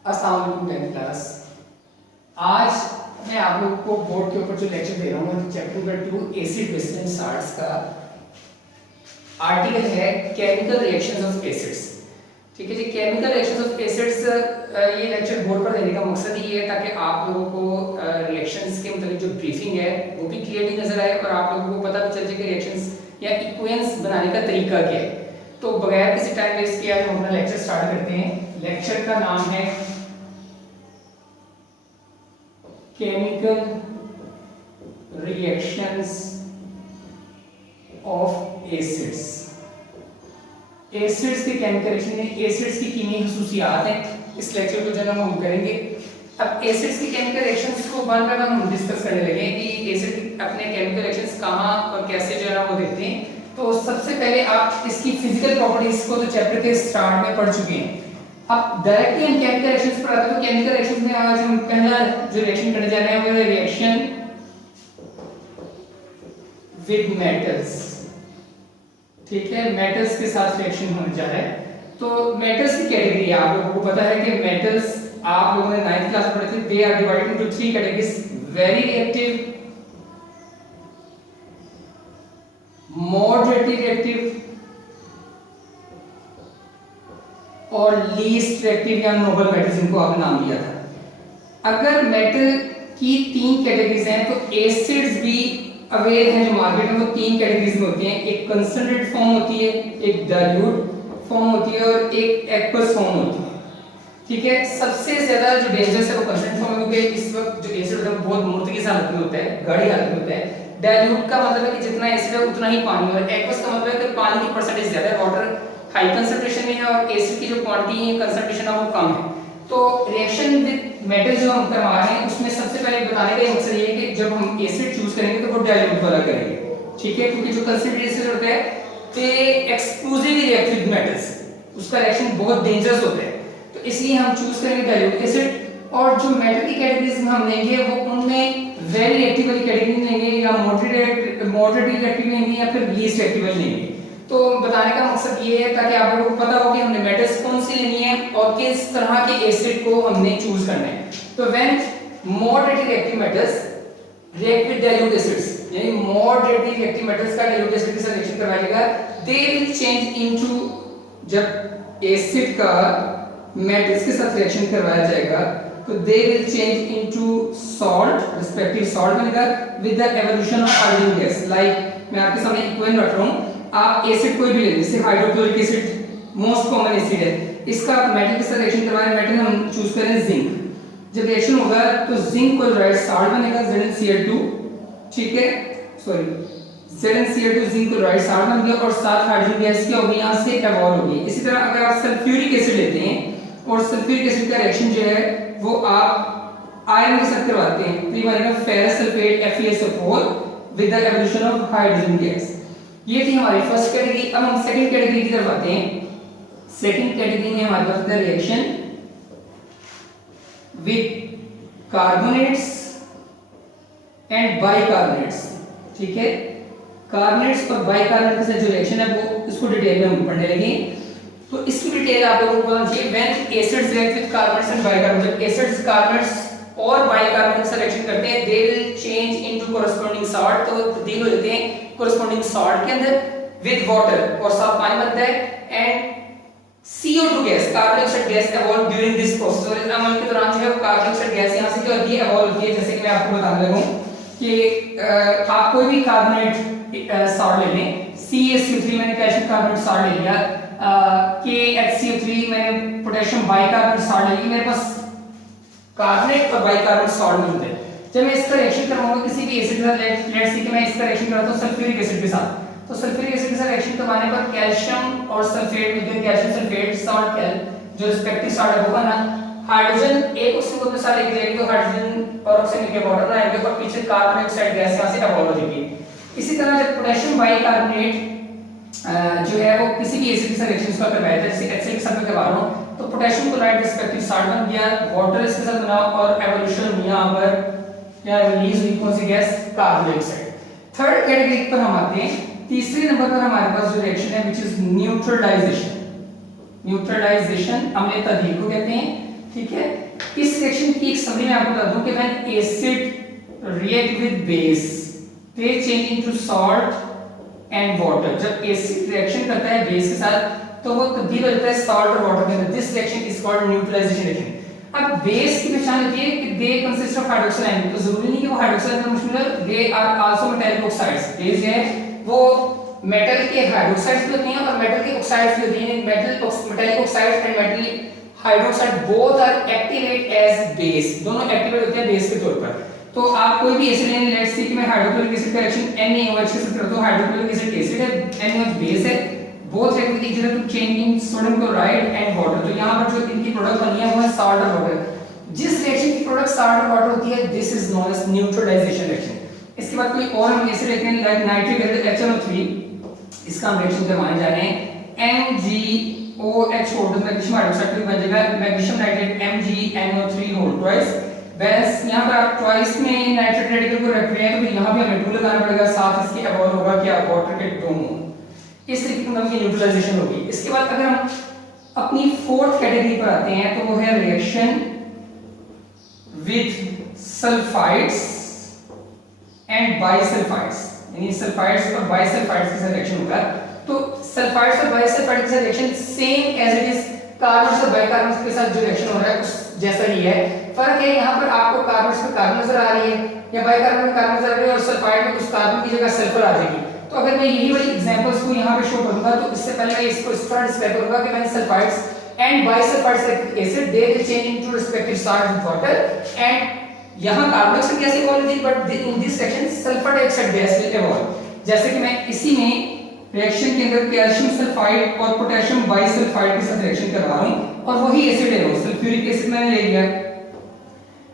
अस्सलाम वालेकुम 10th class. आज मैं आप लोगों को बोर्ड के ऊपर जो लेक्चर दे रहा हूँ chapter number 2 acid base and salts का आर्टिकल है केमिकल रिएक्शंस ऑफ एसिड्स। ठीक है जी, केमिकल रिएक्शंस ऑफ एसिड्स। ये लेक्चर बोर्ड पर देने का मकसद ये है ताकि आप लोगों को रिएक्शंस के मतलब जो ब्रीफिंग है वो भी क्लियरली नजर आए और आप लोगों को पता भी चल जाए कि रिएक्शंस या इक्वेशंस बनाने का तरीका क्या है। तो बगैर किसी टाइम वेस्ट किए हम अपना लेक्चर स्टार्ट करते हैं। लेक्चर का नाम है chemical reactions of acids. Acids के केमिकल रिएक्शन में एसिड्स की कीमियाई खसूसियात हैं। इस लेक्चर को जो हम करेंगे, अब एसिड्स की केमिकल रिएक्शंस को वन बाय वन हम डिस्कस करने लगे कि एसिड अपने केमिकल रिएक्शंस कहाँ और कैसे जो है ना वो देते हैं। तो सबसे पहले आप इसकी फिजिकल प्रॉपर्टीज को तो चैप्टर के स्टार्ट में पढ़ चुके हैं। अब डायरेक्टली हम केमिकल रिएक्शंस पर आते हैं। तो केमिकल रिएक्शंस में आज हम पहला जो रिएक्शन करने जा रहे हैं वो है रिएक्शन विद मेटल्स। ठीक है, मेटल्स के साथ रिएक्शन होने जा रहा है। तो मेटल्स की कैटेगरी आप लोगों को पता है कि मेटल्स आप लोगों ने 9th क्लास में पढ़े थे। They are divided into 3 categories: very reactive, moderately reactive और लीस्ट रिएक्टिव या नोबल मेटल्स, इनको आपने नाम दिया था। अगर मेटल की 3 कैटेगरीज हैं तो एसिड्स भी अवेयर हैं जो मार्केट में, वो 3 कैटेगरीज में होती हैं। एक कंसंट्रेट फॉर्म होती है, एक डाइल्यूट फॉर्म होती है और एक एक्वस फॉर्म होती है। ठीक है, सबसे ज्यादा जो डेंजरस है वो कंसंट्रेट फॉर्म है क्योंकि इस वक्त जो एसिड होता है बहुत मुर्तकी हालत में होता है, गाढ़ी हालत में होता है। डाइल्यूट का मतलब है कि जितना एसिड है उतना ही पानी, और एक्वस का मतलब है कि पानी की परसेंटेज ज्यादा है, वाटर हाई कंसंट्रेशन में है और एसिड की जो क्वांटिटी है कंसंट्रेशन है वो कम है। तो रिएक्शन विद मेटल जो हम करवा रहे हैं उसमें सबसे पहले बताने का मकसद ये है कि जब हम एसिड चूज करेंगे तो वो डाइल्यूट वाला करेंगे। ठीक है, क्योंकि जो कंसंट्रेटेड एसिड होता है ते एक्सक्लूसिवली रिएक्ट विद मेटल्स, उसका रिएक्शन बहुत डेंजरस होता है। तो इसलिए हम चूज करेंगे डाइल्यूट एसिड। और जो मेटल की कैटेगरीज में हम लेंगे वो उनमें वेरी रिएक्टिव वाली कैटेगरी लेंगे या मॉडरेटली रिएक्टिव लेंगे या फिर लीस्ट रिएक्टिव लेंगे। तो बताने का मकसद ये है ताकि आप लोगों को पता हो कि हमने मेटल्स कौन सी लेनी है और किस तरह के एसिड को हमने चूज करना है। तो when moderately reactive metals react with dilute acids, यानी मॉडरेटली रिएक्टिव मेटल्स का डाइल्यूट एसिड के साथ रिएक्शन करवाएगा, दे विल चेंज इनटू, जब एसिड का मेटल्स के साथ रिएक्शन करवाया जाएगा तो they will change into salt, respective salt बनेगा with the evolution of hydrogen gas. Like मैं आपके सामने इक्वेशन रख रहा हूं, आप एसिड कोई भी ले लीजिए, जैसे hydrochloric acid most common acid है, इसका मेटल के साथ रिएक्शन करवाएं, मेटल हम चूज करें जिंक। जब रिएक्शन होगा तो जिंक क्लोराइड सॉल्ट बनेगा ZnCl2। ठीक है, sorry ZnCl2 zinc chloride salt बन गया और साथ हाइड्रोजन गैस क्या होगी यहां से एवॉल्व होगी। इसी तरह अगर आप सल्फ्यूरिक एसिड लेते हैं और सल्फ्यूरिक एसिड का रिएक्शन जो है वो आप आयरन के साथ करवाते हैं तो ये बनेगा ferrous sulphate FeSO4 with the evolution of hydrogen gas. ये थी हमारी फर्स्ट कैटेगरी। अब हम सेकंड कैटेगरी की तरफ आते हैं। सेकंड कैटेगरी में हमारे पास है reaction with carbonates and bicarbonates. ठीक है, कार्बोनेट्स और बाइकार्बोनेट के साथ जो रिएक्शन है वो इसको डिटेल में हम पढ़ने लगे। तो इसकी डिटेल आप लोगों को पता चाहिए। When acids react with carbonates and bicarbonates, acids carbonates और बाइकार्बोनेट के साथ रिएक्शन करते हैं, दे will change into corresponding salt, तो तब्दील हो जाते हैं कोरेस्पोंडिंग सॉल्ट के अंदर विद वाटर, और साथ पानी बनता है and CO2 gas, carbon dioxide gas evolve during this process. और इस अमल के दौरान जो है कार्बन डाइऑक्साइड गैस यहां से क्या होती है, एवॉल्व होती है। जैसे कि मैं आपको बताने लगा हूं कि आप कोई भी कार्बोनेट सॉल्ट ले लें, CaSO3 मैंने कैल्शियम कार्बोनेट सॉल्ट ले लिया, KHCO3 मैंने पोटेशियम बाइकार्बोनेट सॉल्ट ले लिया, मेरे पास कार्बोनेट और बाइकार्बोनेट सॉल्ट मौजूद है। जब मैं इसका रिएक्शन करवाऊंगा किसी भी एसिड के साथ, लेट्स से कि मैं इसका रिएक्शन कराता हूं सल्फ्यूरिक एसिड के साथ, तो सल्फ्यूरिक एसिड के साथ रिएक्शन करवाने पर कैल्शियम और सल्फेट मिलकर कैल्शियम सल्फेट सॉल्ट कैल जो रिस्पेक्टिव सॉल्ट है वो बना, हाइड्रोजन एक ऑक्सीजन को अपने साथ लेके जाएगी तो हाइड्रोजन और ऑक्सीजन मिलकर वाटर बनाएंगे और पीछे कार्बन डाइऑक्साइड गैस यहां से एवॉल्व हो जाएगी। इसी तरह जब पोटेशियम बाइकार्बोनेट जो है वो किसी भी एसिड के साथ रिएक्शन इसका करवाया था, जैसे HCl के साथ मैं करवा रहा हूं तो पोटेशियम क्लोराइड रिस्पेक्टिव सॉल्ट बन गया, वाटर इसके साथ बना और एवोल्यूशन यहां पर क्या रिलीज हुई कौन सी गैस, कार्बन डाइऑक्साइड। थर्ड कैटेगरी पर हम आते हैं। तीसरे नंबर पर हमारे पास जो रिएक्शन है व्हिच इज न्यूट्रलाइजेशन। न्यूट्रलाइजेशन अम्लीय तब्दील को कहते हैं। ठीक है। इस रिएक्शन की एक समरी मैं आपको बता दूं कि when acid react with base they change into salt and water. जब एसिड रिएक्शन करता है बेस के साथ तो वो तब्दील हो जाता है सॉल्ट और वाटर के अंदर। This reaction is called neutralization reaction. अब बेस की पहचान होती है कि they consist of hydroxyl ion, तो जरूरी नहीं कि वो हाइड्रोक्सिल आयन मुश्किल है, they are also metallic oxides. Base जो है वो मेटल के हाइड्रोक्साइड्स भी होती हैं और मेटल के ऑक्साइड्स भी होती हैं। Metallic oxides and metal hydroxide both are activate as base, दोनों एक्टिवेट होते हैं बेस के तौर पर। तो आप कोई भी एसिड लें, लेट्स सी कि मैं हाइड्रोक्लोरिक एसिड का रिएक्शन NaOH के साथ करता हूं, हाइड्रोक्लोरिक एसिड एसिड है, NaOH बेस है, both react with each other to change in sodium chloride and water. तो यहां पर जो इनकी प्रोडक्ट बनी है वो है सॉल्ट और वाटर। जिस रिएक्शन की प्रोडक्ट सॉल्ट और वाटर होती है this is known as neutralization reaction. इसके बाद कोई और हम एसिड लेते हैं लाइक नाइट्रिक एसिड HNO3, इसका हम रिएक्शन करवाने जा रहे हैं MgOH तो मैग्नीशियम हाइड्रोक्साइड बन जाएगा magnesium nitrate MgNO3 whole twice. बस यहां पर आप ट्वाइस में नाइट्रेट रेडिकल को रख रहे हैं तो यहां भी हमें 2 लगाना पड़ेगा, साथ इसके अबॉर्ड होगा क्या वाटर के 2 मोल। इस तरीके की न्यूट्रलाइजेशन होगी। इसके बाद अगर हम अपनी फोर्थ कैटेगरी पर आते हैं तो वो है reaction with sulphides and bisulphides, यानी सल्फाइड्स और बाइसल्फाइड्स के साथ रिएक्शन होगा। तो सल्फाइड्स और बाइसल्फाइड्स के साथ reaction same as it is carbon और बाइकार्बन के साथ जो रिएक्शन हो रहा है उस जैसा ही है। फर्क है यहाँ पर आपको कार्बन पे कार्बन नजर आ रही है या बाइकार्बन में कार्बन नजर आ रही है और सल्फाइड में उस कार्बन की जगह सल्फर आ जाएगी। तो अगर मैं यही वाली एग्जांपल्स को यहाँ पे शो करूंगा तो इससे पहले मैं इसको इस तरह डिस्क्राइब करूंगा कि मैंने sulphides and bisulphides acid they will change into respective salt with water and यहाँ कार्बन डाइऑक्साइड गैस इवॉल्व होती है but in this section sulphur dioxide gas will evolve. जैसे कि मैं इसी में रिएक्शन के अंदर कैल्शियम सल्फाइड और पोटेशियम बाइसल्फाइड के साथ रिएक्शन करवा रहा हूं और वही एसिड है, वो सल्फ्यूरिक एसिड मैंने ले लिया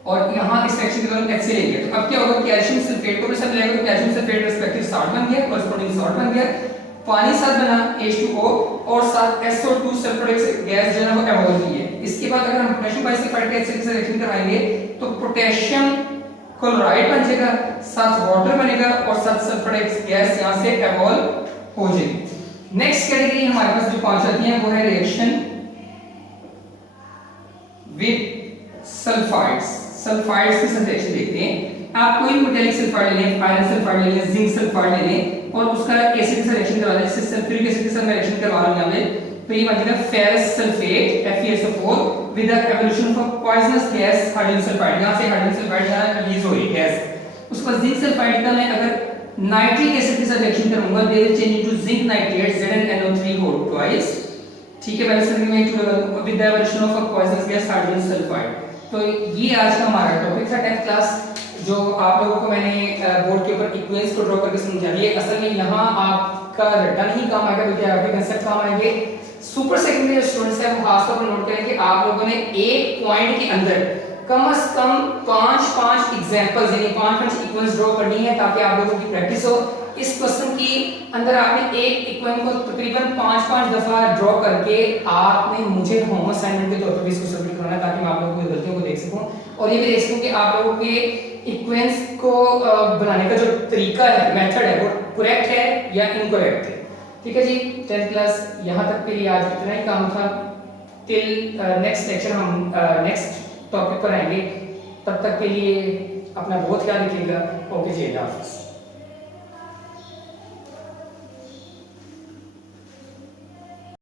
और यहाँ इस रिएक्शन के दौरान HCl ले लिया। तो अब क्या होगा, कैल्शियम सल्फेट को भी साथ मिलाएंगे तो कैल्शियम सल्फेट रिस्पेक्टिव सॉल्ट बन गया, कॉरेस्पॉन्डिंग सॉल्ट बन गया, पानी साथ बना H2O और साथ SO2 सल्फर गैस जो है वो इवॉल्व हुई है। इसके बाद अगर हम पोटेशियम बाइसल्फाइड के HCl से रिएक्शन करवाएंगे तो पोटेशियम क्लोराइड बन जाएगा, साथ वाटर बनेगा और साथ सल्फर गैस यहाँ से इवॉल्व हो जाएगी। नेक्स्ट कैटेगरी हमारे पास जो पांच आती है वो है रिएक्शन विद सल्फाइड्स। सल्फाइड्स के साथ रिएक्शन देखते हैं। आप कोई भी मेटालिक सल्फाइड ले लें, आयरन सल्फाइड ले लें, जिंक सल्फाइड ले लें और उसका एसिड के साथ रिएक्शन करवा दें, जैसे सल्फ्यूरिक एसिड के साथ मैं रिएक्शन करवा रहा हूं यहां पे, तो ये बन जाएगा ferrous sulphate FeSO4 with the evolution of poisonous gas hydrogen sulphide. यहां से हाइड्रोजन सल्फाइड यहां रिलीज हो रही है गैस। उसके बाद जिंक सल्फाइड का मैं अगर नाइट्रिक एसिड के साथ रिएक्शन करूंगा they will change into zinc nitrate ZnNO3 whole twice. ठीक है, पहले से मैं एक लगा दूं with the evolution of poisonous gas hydrogen sulphide. तो ये आज का हमारा टॉपिक था 10th क्लास, जो आप लोगों को मैंने बोर्ड के ऊपर इक्वेशंस को ड्रॉ करके समझा दिया। असल में यहाँ आपका रटा नहीं काम आएगा बल्कि आपके कंसेप्ट काम आएंगे। सुपर सेकेंडरी स्टूडेंट्स हैं वो खासतौर पर नोट करें कि आप लोगों ने एक पॉइंट के अंदर कम से कम 5 एग्जांपल्स यानी 5 इक्वेशंस ड्रॉ करनी है ताकि आप लोगों की प्रैक्टिस हो। इस क्वेश्चन की अंदर आपने एक इक्वेशन को तकरीबन 5 दफा ड्रॉ करके आपने मुझे होम असाइनमेंट के तौर पर इसको सबमिट करना है ताकि मैं आप लोगों की गलतियों को देख सकूं और ये भी देख सकूं कि आप लोगों के इक्वेशंस को बनाने का जो तरीका है, मेथड है, वो करेक्ट है या इनकरेक्ट है। ठीक है जी, 10th क्लास यहाँ तक के लिए आज इतना ही काम था। टिल नेक्स्ट लेक्चर हम नेक्स्ट टॉपिक पर आएंगे। तब तक के लिए अपना बहुत ख्याल रखिएगा। ओके जी, अल्लाह हाफिज़।